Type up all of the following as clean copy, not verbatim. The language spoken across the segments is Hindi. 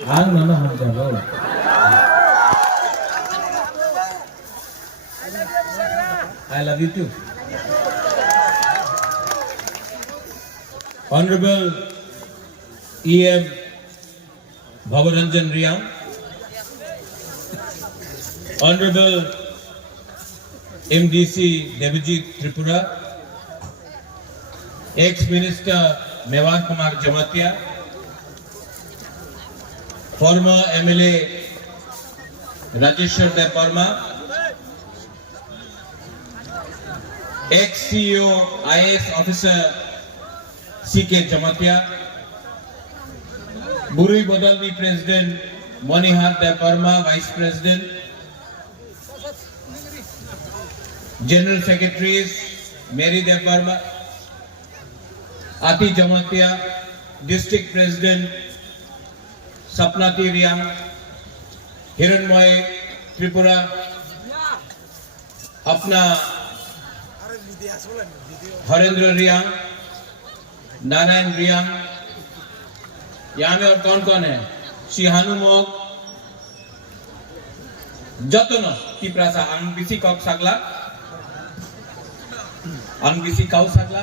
I love you too. Honorable E.M. Bhavaranjan Riyang, Honorable MDC Devajit Tripura, ex-Minister Mewar Kumar Jamatia, former MLA Rajeshwar Deparma, ex-CEO IAS officer C.K. Jamatia, Burui Bodalmi President Monihar Deparma, Vice President, General Secretaries Mary Deparma, Ati Jamatia, District President Sapnati Riyang, Hiranmoy Tripura, अपना हरेंद्र रियांग, नारायण रियांग, यहाँ में और कौन कौन है? शिहानु मोग, जतनो तिप्रासा अंगबिसी कौक सागला, अंगबिसी काउ सागला,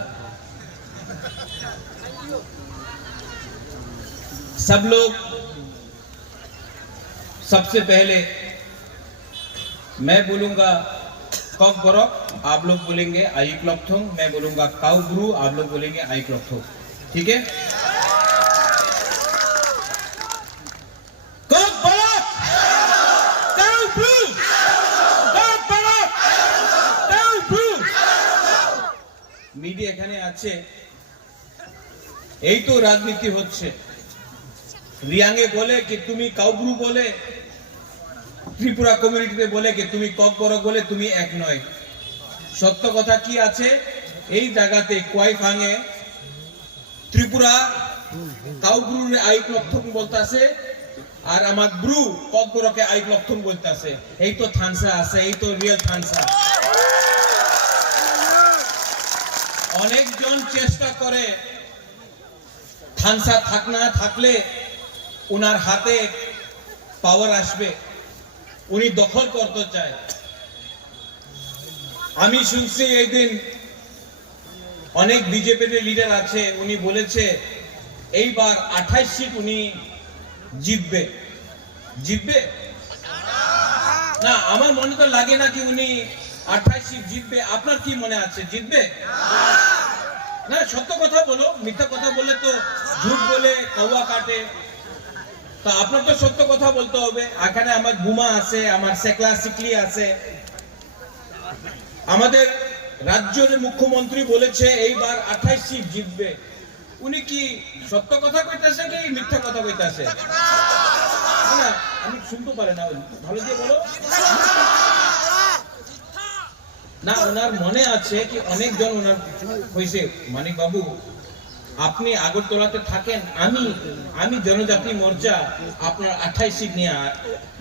सब लोग सबसे पहले मैं बोलूंगा कॉक बरक, आप लोग बोलेंगे आई क्लॉकथोंग, मैं बोलूंगा काउ ब्रू, आप लोग बोलेंगे आई क्लॉकथोंग, ठीक है? कॉक बरक, काउ ब्रू, कॉक बरक, काउ ब्रू। मीडिया এখানে আছে, এই তো রাজনীতি হচ্ছে। রিয়াংয়ে বলে কি তুমি কাউ ব্রু বলে, ত্রিপুরা কমিউনিটিতে বলে কি তুমি কক বড় বলে তুমি এক নয়। সত্য কথা কি আছে, এই জায়গাতে কোয়াই ফাঙে ত্রিপুরা কাউ ব্রুরে আই ক্লকথং বলতাছে আর আমার ব্রু কক বড়কে আই ক্লকথং বলতাছে। এই তো থানসা আছে, এই তো রিয়েল থানসা। অনেকজন চেষ্টা করে থানসা থাক না থাকলে ওনার হাতে পাওয়ার আসবে, উনি দখল করতে চায়। আমি শুনছি এই দিন অনেক বিজেপির লিডার আছে, উনি বলেছে এইবার 28 সিট উনি জিতবে। জিতবে না, আমার মনে তো লাগে না কি উনি 28 সিট জিতবে। আপনার কি মনে আছে জিতবে? না, সত্য কথা বলো, মিথ্যা কথা বলে তো ঝুট বলে কৌয়া কাটে। তো আপনার তো সত্য কথা বলতে হবে। এখানে আমার বুমা আছে, আমার সেকলা সিকলি আছে। আমাদের রাজ্যের মুখ্যমন্ত্রী বলেছে এইবার 28 সিট জিতবে। উনি কি সত্য কথা কইতাছে কি মিথ্যা কথা কইতাছে? না, আমি শুনতে পারে না, ভালো দিয়ে বলো না। ওনার মনে আছে কি অনেকজন ওনার হয়েছে মানিক বাবু আপনি আগরতলাতে থাকেন, আমি জনজাতি মোর্চা আপনার 28 সিট নিয়ে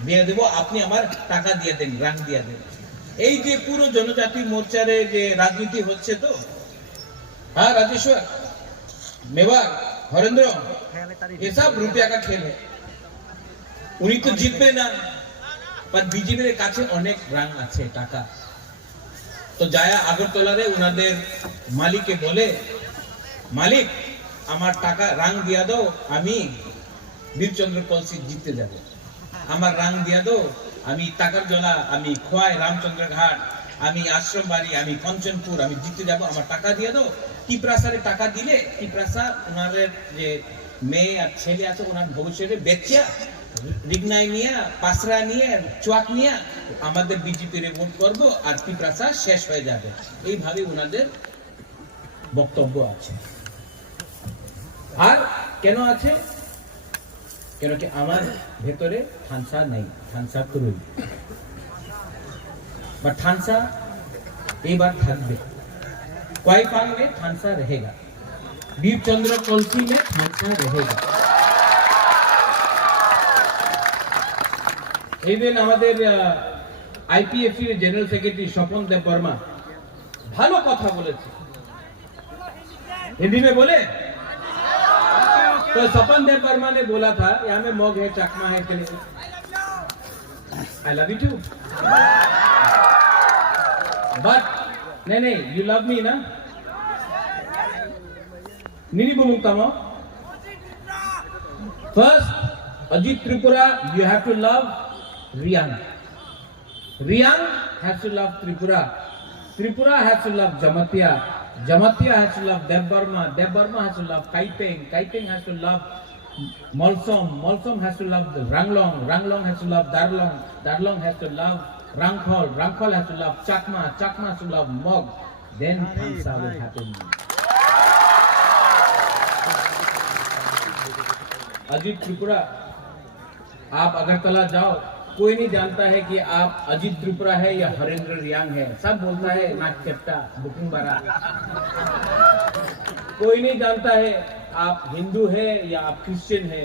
দিয়ে দেব, আপনি আমার টাকা দিয়ে দেন, রাং দিয়ে দেন। এই যে পুরো জনজাতি মোর্চারে যে রাজনীতি হচ্ছে, তো हाँ राजेश्वर मेवार हरेंद्र ये सब रुपया का खेल है। उन्हीं तो जितबे ना, पर बीजेपीर काছে অনেক রাং আছে, টাকা। তো যায়া আগরতলারে উনাদের মালিককে বলে, মালিক আমার টাকা রাং দিয়া দাও, আমি বীরচন্দ্র কলসি জিততে যাব। আমার রাং দিয়া দাও, আমি টাকার জলা, আমি খোয়াই রামচন্দ্র ঘাট, আমি আশ্রম বাড়ি, আমি কঞ্চনপুর, আমি জিততে যাব, আমার টাকা দিয়া দাও। টিপ্রাসারে টাকা দিলে টিপ্রাসা ওনাদের যে মেয়ে আর ছেলে আছে ওনার ভবিষ্যতে বেচিয়া রিগনাই নিয়ে, পাসরা নিয়ে, চুয়াক নিয়ে আমাদের বিজেপির ভোট করব আর টিপ্রাসা শেষ হয়ে যাবে। এইভাবে ওনাদের বক্তব্য আছে। আর কেন আছে? কেন কি আমার ভেতরে থানসা নেই, থানসা তুরুই বা থানসা এইবার থাকবে। कोईपांग में थानसा रहेगा, वीरचंद्र कलसी में थानसा रहेगा। এই দিন আমাদের আইপিএফসি এর জেনারেল সেক্রেটারি স্বপন দেব বর্মা ভালো কথা বলেছে। হিন্দি में बोले? तो सपन देव वर्मा ने बोला था यहाँ में मोग है, चकमा है, I love you too, but नहीं यू लव मी ना, नहीं बोलूंगा मैं। First Ajit Tripura, you have to love Reang, Reang has to love Tripura, Tripura has to love Jamatia, Jamatia has to love Debbarma, Debbarma has to love Kaipeng, Kaipeng has to love Malsom, Malsom has to love Ranglong, Ranglong has to love Darlong, Darlong has to love Rangkhol, Rangkhol has to love Chakma, Chakma has to love Mog, then Thansa will happen. Ajit Tripura, आप अगरतला जाओ, कोई नहीं जानता है कि आप अजीत त्रिपुरा है या हरेंद्र रियांग है, सब बोलता है नाक चेप्टा बुकिंग बारा, कोई नहीं जानता है आप हिंदू है या आप क्रिश्चियन है,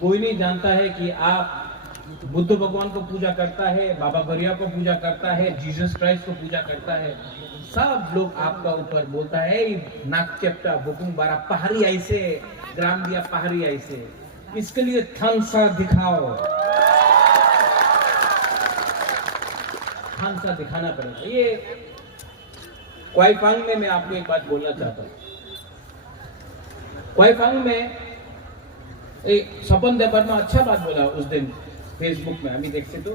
कोई नहीं जानता है कि आप बुद्ध भगवान को पूजा करता है, बाबा बरिया को पूजा करता है, जीसस क्राइस्ट को पूजा करता है, सब लोग आपका ऊपर बोलता है नाक चेप्टा बुकिंग बारा, पहाड़ी ऐसे ग्राम दिया, पहाड़ी ऐसे, इसके लिए थांसा दिखाओ, थांसा दिखाना पड़ेगा। ये क्वाइफांग में मैं आपको एक बात बोलना चाहता हूँ। क्वाइफांग में एक सपन देव वर्मा अच्छा बात बोला उस दिन फेसबुक में, अभी देखते तो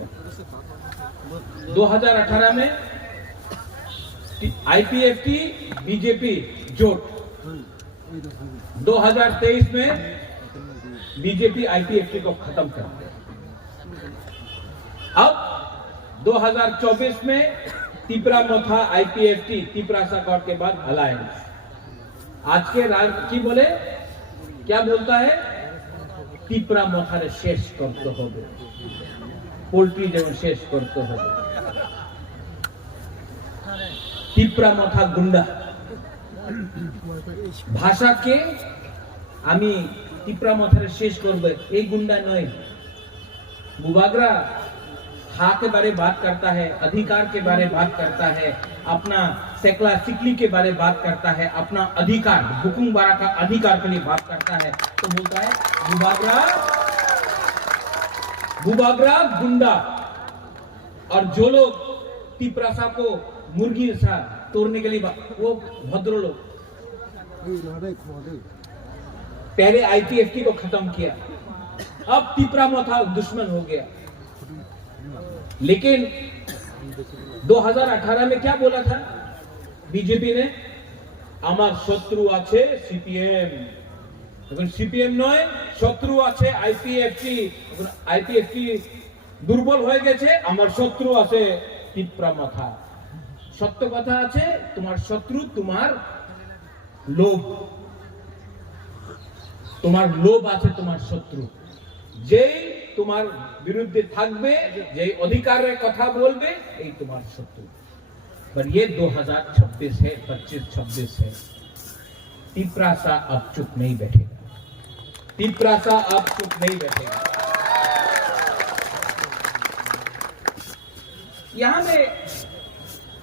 2018 में आईपीएफटी बीजेपी जोट, 2023 में बीजेपी आईपीएफटी को खत्म कर दिया, अब 2024 में तिपरा मोथा आईपीएफटी, तिपरा साकौट के बाद अलायंस, आज के की बोले क्या बोलता है, तिपरा मोथा शेष करते हो, पोल्ट्री जेवन शेष करते हो, तिपरा मोथा गुंडा भाषा के आमी तिपरा मोथा शेष करबे, एक गुंडा नय, बुबागरा हा के बारे बात करता है, अधिकार के बारे बात करता है, अपना सेकला सिकली के बारे बात करता है, अपना अधिकार बुकुंग बारा का अधिकार के लिए बात करता है, तो बोलता है बुबागरा गुंडा। और जो लोग तिपरासा को मुर्गी सा तोड़ने के लिए वो भद्र लोग, पहले आईपीएफटी को खत्म किया, अब तिपरा मोथा दुश्मन हो गया। लेकिन 2018 में क्या बोला था बीजेपी ने, आमार शत्रु आछे सीपीएम, এখন সিপিএম নয় শত্রু আছে আইপিএফটি, আইপিএফটি দুর্বল হয়ে গেছে, আমার শত্রু আছে তিপরা মাথা। সত্য কথা আছে, তোমার শত্রু তোমার লোভ, তোমার লোভ আছে তোমার শত্রু, যেই তোমার বিরুদ্ধে থাকবে, যেই অধিকারের কথা বলবে, এই তোমার শত্রু। पर ये 2026 है, 25-26 है, तिपरासा अब चुप नहीं बैठेगा, तिपरासा अब चुप नहीं बैठेगा। यहां में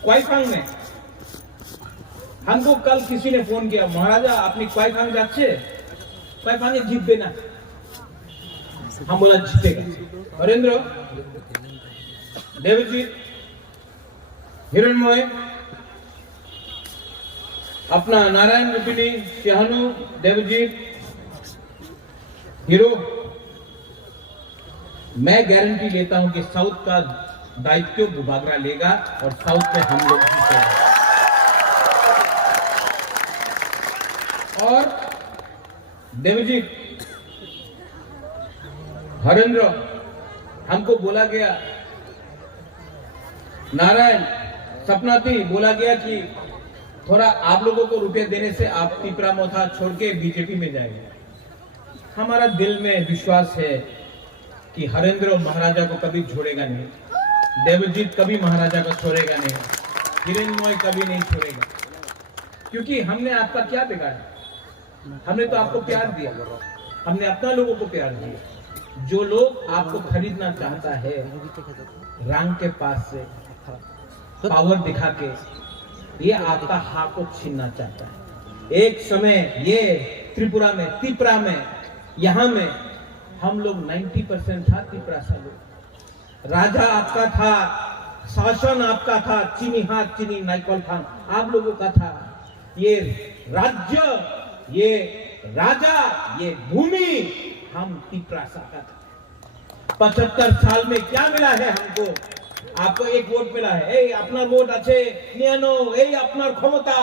क्वाइफांग में हमको कल किसी ने फोन किया, महाराजा आपने क्वाइफांग जाच्छे, क्वाइफांगे जीतबे ना, हम बोला जीतेगा। हरेंद्र देवजीत हिरणमय, अपना नारायण रुपिनी, शहानु, देवजीत, हीरो, मैं गारंटी लेता हूं कि साउथ का दायित्व बुबागरा लेगा और साउथ में हम लोग जीतेंगे। और देवजीत, हरेंद्र, हमको बोला गया, नारायण सपना थी, बोला गया कि थोड़ा आप लोगों को रुपए देने से आप तिपरा मोथा छोड़ के बीजेपी में जाएंगे। हमारा दिल में विश्वास है कि हरेंद्र महाराजा को कभी छोड़ेगा नहीं, देवजीत कभी महाराजा को छोड़ेगा नहीं, हिरणमय कभी नहीं छोड़ेगा, क्योंकि हमने आपका क्या बिगाड़ा, हमने तो आपको प्यार दिया, हमने अपना लोगों को प्यार दिया। जो लोग आपको खरीदना चाहता है रंग के पास से पावर दिखा के, ये आपका हाथ को छीनना चाहता है। एक समय ये त्रिपुरा में, तिपरा में, यहाँ में हम लोग 90% था तिपरासा लोग। राजा आपका था, शासन आपका था, चीनी हाथ चीनी नाइकल खान आप लोगों का था। ये राज्य, ये राजा, ये भूमि हम तिपरासा का था। 75 साल में क्या मिला है हमको? आपको एक वोट मिला है, এই আপনার ভোট আছে নিয়ানো, এই আপনার ক্ষমতা,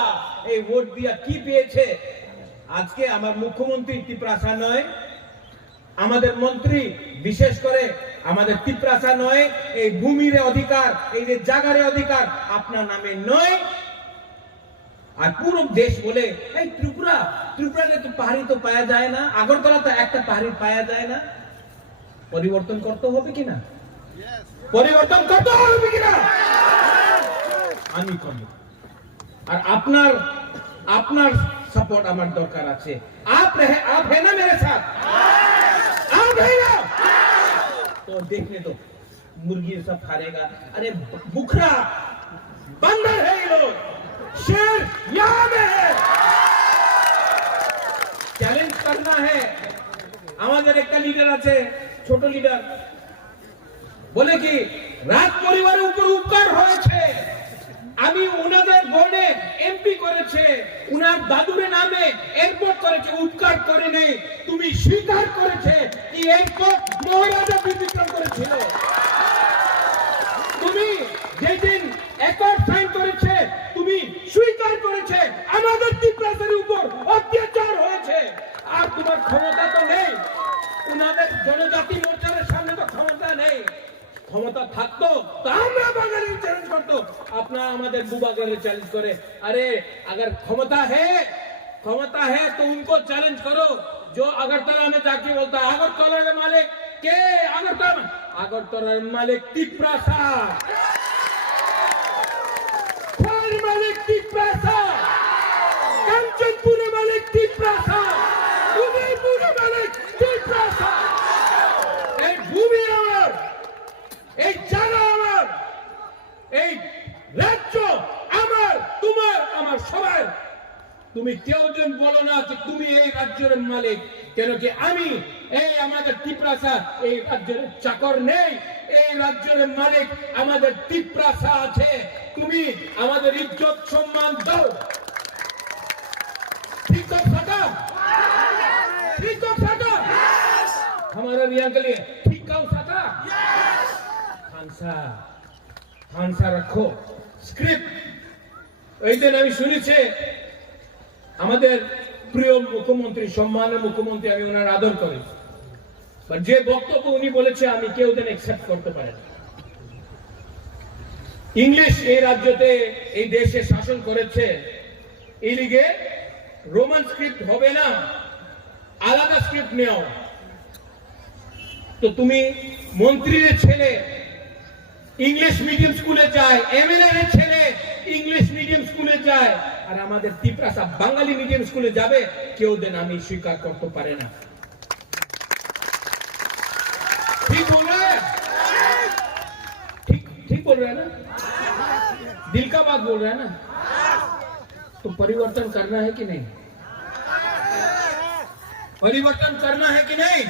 এই ভোট দিয়া কি পেয়েছে? আজকে আমার মুখ্যমন্ত্রী তিপ্রাসা নয়, আমাদের মন্ত্রী বিশেষ করে আমাদের তিপ্রাসা নয়, এই ভূমির অধিকার, এই যে জায়গার অধিকার আপনার নামে নয়। আর পুরো দেশ বলে এই ত্রিপুরা, ত্রিপুরাতে তো পাহাড়ি তো পাওয়া যায় না, আগরতলা তো একটা পাহাড়ি পাওয়া যায় না। পরিবর্তন করতে হবে কিনা? পরিবর্তন করতে হবে কিনা? আমি করব। আর আপনার আপনার সাপোর্ট আমার দরকার আছে। आप है ना मेरे साथ? आप है ना? तो देखने दो, मुर्गी सब खाएगा। अरे बुखरा बंदर है ये लोग, शेर यहाँ में है। চ্যালেঞ্জ करना है। আমাদের একটা লিডার আছে, ছোট লিডার, বলে কি রাজ পরিবারের উপর উপকার হয়েছে, আমি ওনাদের বোর্ডে এমপি করেছে, উনার দাদুর নামে এয়ারপোর্ট করেছে, উপকার করে নেই। তুমি স্বীকার করেছে কি এয়ারপোর্ট মহারাজা বিক্রম করেছিল। তুমি যেদিন অ্যাকর্ড সাইন করেছে, তুমি স্বীকার করেছে আমাদের তিপ্রাসের উপর অত্যাচার হয়েছে। আর তোমার ক্ষমতা তো নেই, উনাদের জনজাতি মোর্চার সামনে তো ক্ষমতা নেই। ক্ষমতা থাকতো তো আমরা বাঙালি চ্যালেঞ্জ করতো, আপনারা আমাদের বুবাগের চ্যালেঞ্জ করে। अरे अगर क्षमता है तो उनको चैलेंज करो। जो अगरतला में जाके बोलता है अगरतला के मालिक के, अगरतला मालिक तिप्रासा, मालिक तिप्रासा, कंचनपुर मालिक तिप्रासा, उदयपुर मालिक तिप्रासा। এই ভূমি আমার, এই জায়গা আমার, এই রাজ্য আমার, তোমার আমার সবার। তুমি কেউ যেন বলো না যে তুমি এই রাজ্যের মালিক, কেন কি আমি এই আমাদের তিপ্রাসা এই রাজ্যের চাকর নেই, এই রাজ্যের মালিক আমাদের তিপ্রাসা আছে। তুমি আমাদের ইজ্জত সম্মান দাও। ठीक हो साटा? ठीक हो साटा? हमारे रिया के लिए ठीक हो साटा? হানসা রাখো স্ক্রিপ্ট। এই দিন আমি শুনেছি আমাদের প্রিয় মুখ্যমন্ত্রী, সম্মানের মুখ্যমন্ত্রী, আমি ওনার আদর করি, বাট যে বক্তব্য উনি বলেছে আমি কেউ দিন অ্যাকসেপ্ট করতে পারি না। ইংলিশ এই রাজ্যতে এই দেশে শাসন করেছে, এই লিগে রোমান স্ক্রিপ্ট হবে না, আলাদা স্ক্রিপ্ট নেও। তো তুমি মন্ত্রীর ছেলে ইংলিশ মিডিয়াম স্কুলে যায়, এমএলএ এর ছেলে ইংলিশ মিডিয়াম স্কুলে যায়, আর আমাদের তিপ্রাসা বাঙালি মিডিয়াম স্কুলে যাবে, কেউ দেন আমি স্বীকার করতে পারে না। ঠিক বল रहा है? ठीक बोल रहा है ना? दिल का बात बोल रहा है ना? तो परिवर्तन करना है कि नहीं? परिवर्तन करना है कि नहीं?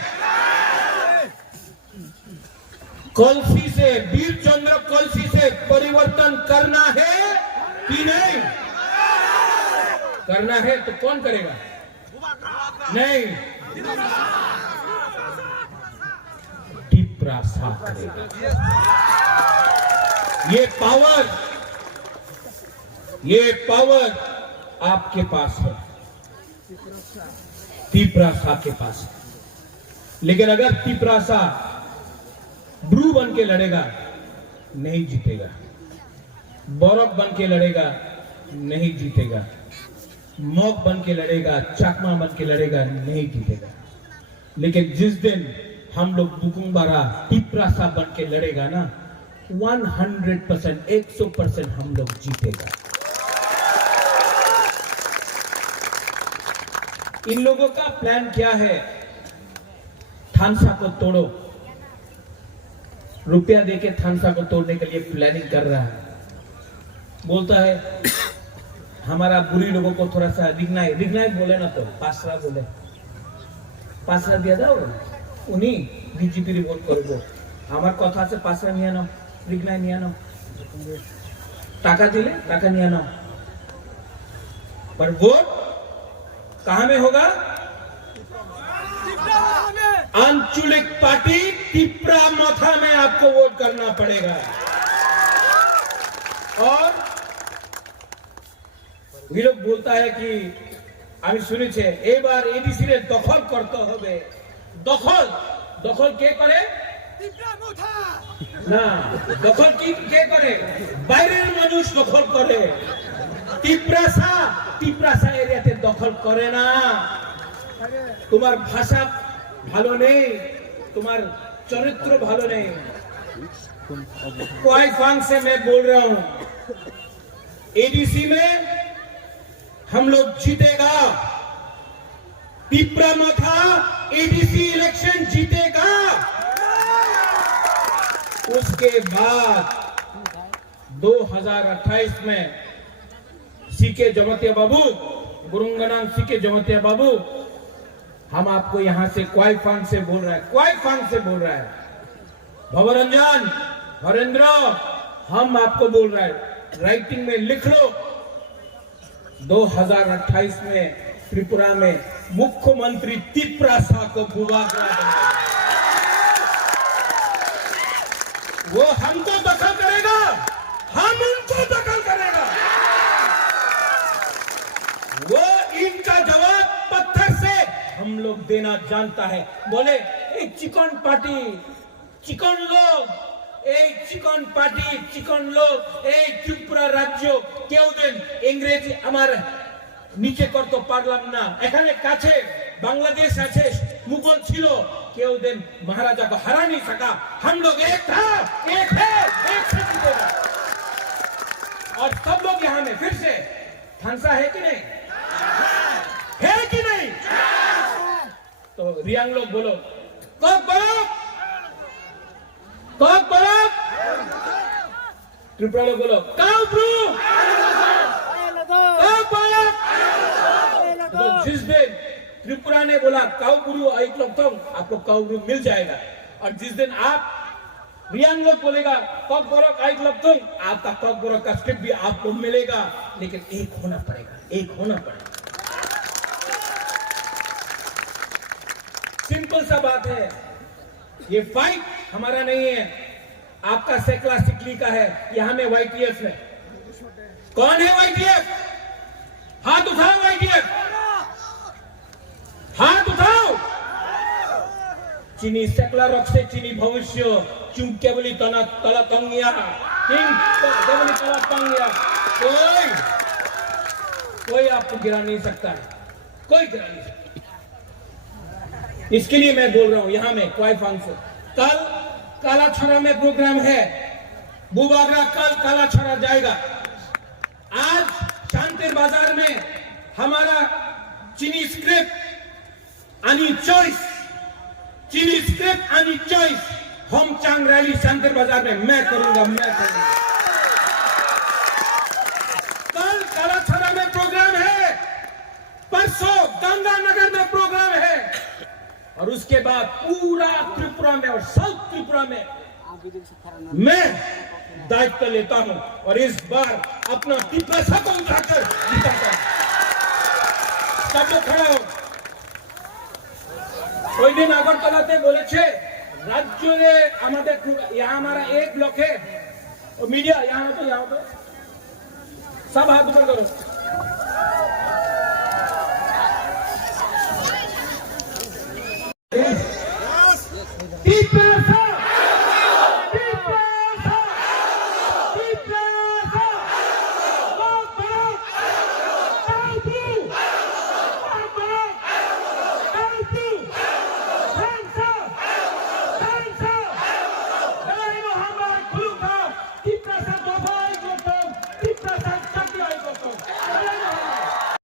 कलसी से, वीर चंद्र कलसी से परिवर्तन करना है कि नहीं? करना है तो कौन करेगा? नहीं, तिप्रासा करेगा। ये पावर आपके पास है, तिप्रासा के पास है। लेकिन अगर तिप्रासा ब्रू बन के लड़ेगा नहीं जीतेगा, बौरक बन के लड़ेगा नहीं जीतेगा, मौक बन के लड़ेगा, चकमा बन के लड़ेगा नहीं जीतेगा। लेकिन जिस दिन हम लोग बुकुंबारा तिप्रासा बन के लड़ेगा ना, 100%, 100% हम लोग जीतेगा। इन लोगों का प्लान क्या है? थानसा को तोड़ो, रुपया देके थानसा को तोड़ने के लिए प्लानिंग कर रहा है। बोलता है हमारा बुरी लोगों को थोड़ा सा रिग्नाई बोले ना, तो पासरा बोले, पासरा दिया जाओ उन्हीं बीजेपी रिपोर्ट करबो আমার কথা আছে পাসরা নিয়ে নাও, রিগনাই নিয়ে নাও, টাকা দিলে টাকা নিয়ে नाओ, पर वोट कहां में होगा? आंचलिक पार्टी तिपरा मथा में आपको वोट करना पड़ेगा। और ये लोग बोलता है कि আমি শুনেছি এবার এডিসি রে দখল করতে হবে। দখল দখল কে করে? না, দখল কি কে করে? বাইরের মানুষ দখল করে। তিপ্রাসা এরিয়াতে দখল করে না। তোমার ভাষা ভালো নেই, তোমার চরিত্র ভালো নেই। क्वाई फांग से मैं बोल रहा हूं, एडीसी में हम लोग जीतेगा। तिपरा मथा एडीसी इलेक्शन जीतेगा। उसके बाद 2028 में सीके जमतिया बाबू, गुरुंगनाम सीके जमतिया बाबू, हम आपको यहां से क्वाई फांग से बोल रहा है, क्वाई फांग से बोल रहा है, भवरंजन हरेंद्र, हम आपको बोल रहे हैं, राइटिंग में लिख लो, 2028 में त्रिपुरा में मुख्यमंत्री तिपरासा को बुबाकरा बनेगा। वो हमको दखल करेगा, हम उनको दखल करेगा। वो इनका जवाब पत्थर से हम लोग देना जानता है। बोले एक चिकन पार्टी, चिकन लोग, এই চিকন পার্টি, চিকন লোক, এই ত্রিপুরা রাজ্য কেউ দিন ইংরেজি আমার নিচে করতে পারলাম না। এখানে কাছে বাংলাদেশ আছে, মুঘল ছিল, কেউ দিন महाराजा को हरा नहीं सका। हम लोग एक था, एक है, एक से जीतेगा। और सब लोग यहाँ में फिर से थानसा है कि नहीं? है कि नहीं? तो रियांग लोग बोलो, कब बोलो, कब बोलो, त्रिपुरा लोग बोलो, कब बोलो, कब बोलो। तो जिस दिन त्रिपुरा ने बोला काउबुरु एक लोग, तो आप लोग काउबुरु मिल जाएगा। और जिस दिन आप रियांग लोग बोलेगा कब बोलो एक लोग, तो आपका कब बोलो का स्टेप भी आपको मिलेगा। लेकिन एक होना पड़ेगा, एक होना पड़ेगा। सिंपल सा बात है, ये फाइट हमारा नहीं है, आपका सेकला सिकली का है। यहां में वाईटीएफ है। कौन है वाईटीएफ? हाथ उठाओ वाईटीएफ, हाथ उठाओ। चीनी सेकला रख से चीनी भविष्य चुम केवली तना तला तंगिया, किंग केवली तला तंगिया, कोई आपको गिरा नहीं सकता है, कोई गिरा नहीं सकता। इसके लिए मैं बोल रहा हूं यहां में क्वाई फांग से, कल कालाछड़ा में प्रोग्राम है, बुबागरा कल कालाछड़ा जाएगा। आज शांतिर बाजार में हमारा चीनी स्क्रिप्ट आनी चॉइस, चीनी स्क्रिप्ट आनी चॉइस होम चांग रैली शांतिर बाजार में मैं करूंगा, मैं करूंगा। कल कालाछड़ा में प्रोग्राम है, परसों गंगानगर में प्रोग्राम है, और उसके बाद पूरा त्रिपुरा में और साउथ त्रिपुरा में मैं दायित्व लेता हूं। और इस बार अपना तिपरासा को उठाकर जिताता हूं। सब लोग खड़ा हो। कोई दिन আগরতলাতে বলেছে রাজ্যে আমাদের यहाँ हमारा एक ब्लॉक है, और मीडिया यहाँ पे सब हाथ ऊपर करो। तिपरासा, तिपरासा, तिपरासा।